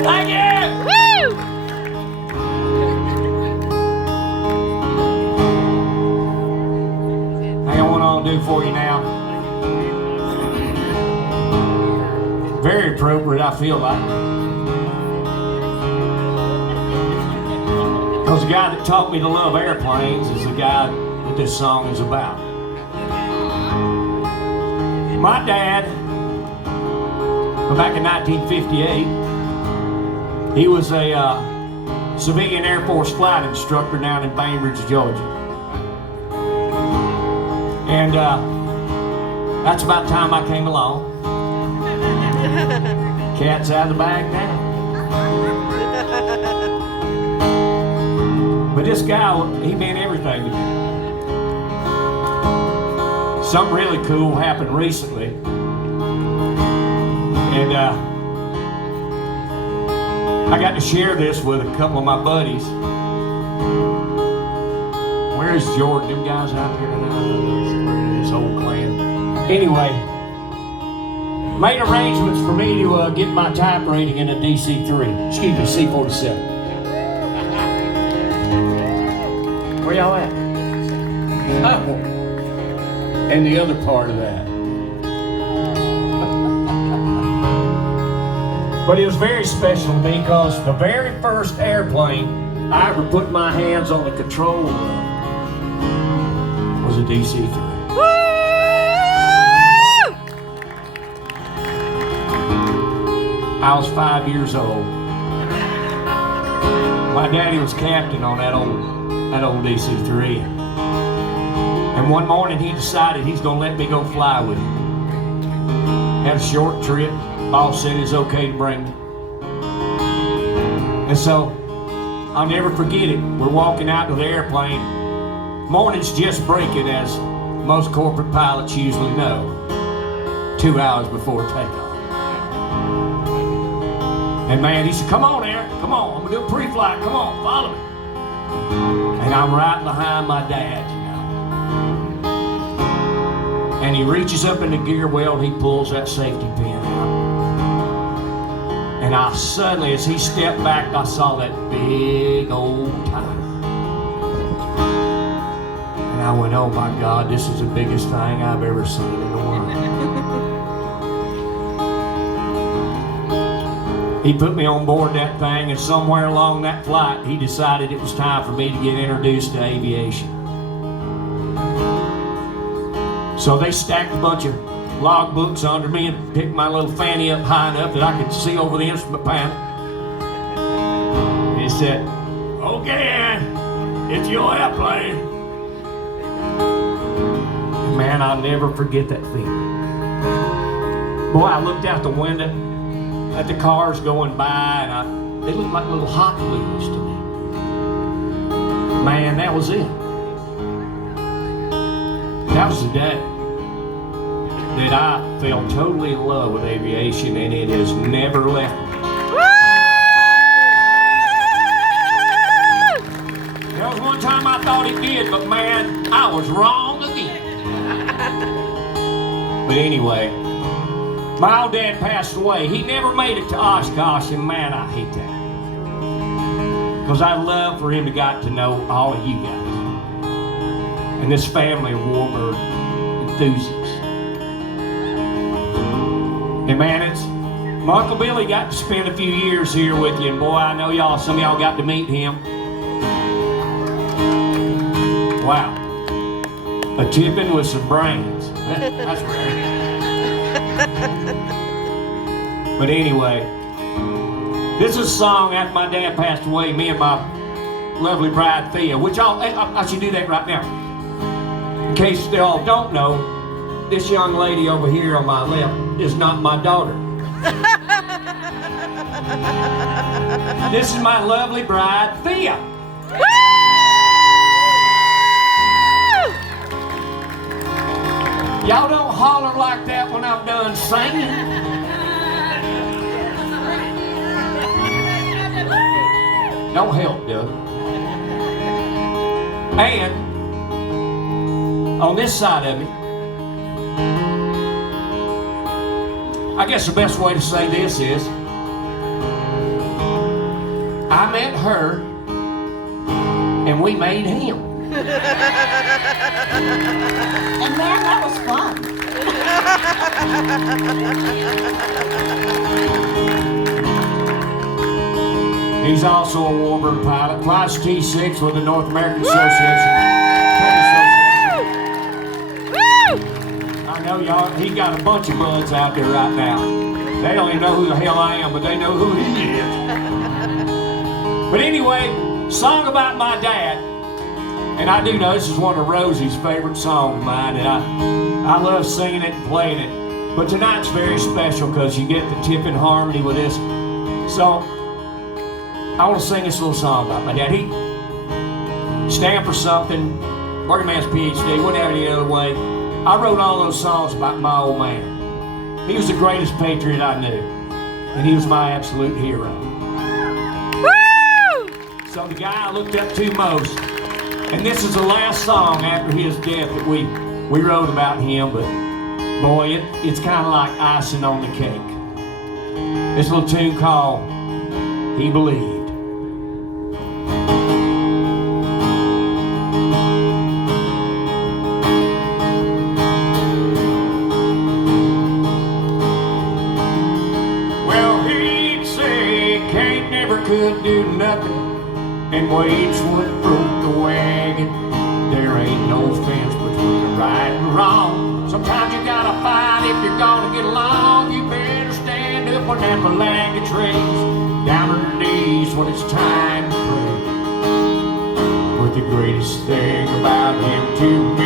Thank you! Woo! Hey, I want to do for you now. Very appropriate, I feel like. Because the guy that taught me to love airplanes is the guy that this song is about. My dad, back in 1958, he was a civilian Air Force flight instructor down in Bainbridge, Georgia. And that's about the time I came along. Cat's out of the bag now. But this guy, he meant everything to me. Something really cool happened recently. And I got to share this with a couple of my buddies. Where's Jordan? Them guys out there tonight? This old clan. Anyway, made arrangements for me to get my type rating in a DC-3. Excuse me, C-47. Where y'all at? Oh. And the other part of that. But it was very special to me because the very first airplane I ever put my hands on the control of was a DC-3. I was 5 years old. My daddy was captain on that old DC-3. And one morning he decided he's gonna let me go fly with him. Had a short trip. Boss said it's okay to bring me. And so, I'll never forget it. We're walking out to the airplane. Morning's just breaking, as most corporate pilots usually know, 2 hours before takeoff. And man, he said, come on, Aaron, come on, I'm gonna do a pre-flight, come on, follow me. And I'm right behind my dad, you know. And he reaches up in the gear well and he pulls that safety pin out. And I suddenly, as he stepped back, I saw that big old tiger. And I went, oh my God, this is the biggest thing I've ever seen in the world. He put me on board that thing, and somewhere along that flight, he decided it was time for me to get introduced to aviation. So they stacked a bunch of log books under me and picked my little fanny up high enough that I could see over the instrument panel. And he said, okay, Aaron, it's your airplane. Man, I'll never forget that feeling. Boy, I looked out the window at the cars going by, and they looked like little Hot Wheels to me. Man, that was it. That was the day that I fell totally in love with aviation, and it has never left me. There was one time I thought it did, but man, I was wrong again. But anyway, my old dad passed away. He never made it to Oshkosh, and man, I hate that. Because I'd love for him to get to know all of you guys. And this family of warbird enthusiasts. And man, my Uncle Billy got to spend a few years here with you, and boy, I know some of y'all got to meet him. Wow. A Tippin with some brains. That's rare. But anyway, this is a song after my dad passed away, me and my lovely bride Thea, which I should do that right now. In case they all don't know, this young lady over here on my left is not my daughter. This is my lovely bride Thea. Y'all don't holler like that when I'm done singing. Don't help, Doug. And on this side of me, I guess the best way to say this is, I met her, and we made him. And man, that was fun. He's also a warbird pilot, flies T-6 with the North American Association. I know y'all, he got a bunch of buds out there right now. They don't even know who the hell I am, but they know who he is. But anyway, song about my dad. And I do know this is one of Rosie's favorite songs of mine, and I love singing it and playing it. But tonight's very special because you get the Tippin harmony with this. So, I want to sing this little song about my dad. He stand for something, working man's PhD, wouldn't have it any other way. I wrote all those songs about my old man. He was the greatest patriot I knew, and he was my absolute hero. Woo! So the guy I looked up to most, and this is the last song after his death that we wrote about him, but boy, it's kind of like icing on the cake. This little tune called He Believed. Could do nothing, and weights would broke the wagon. There ain't no fence between right and wrong. Sometimes you gotta fight if you're gonna get along. You better stand up when that flag trains down on your knees when it's time to pray. But the greatest thing about him to me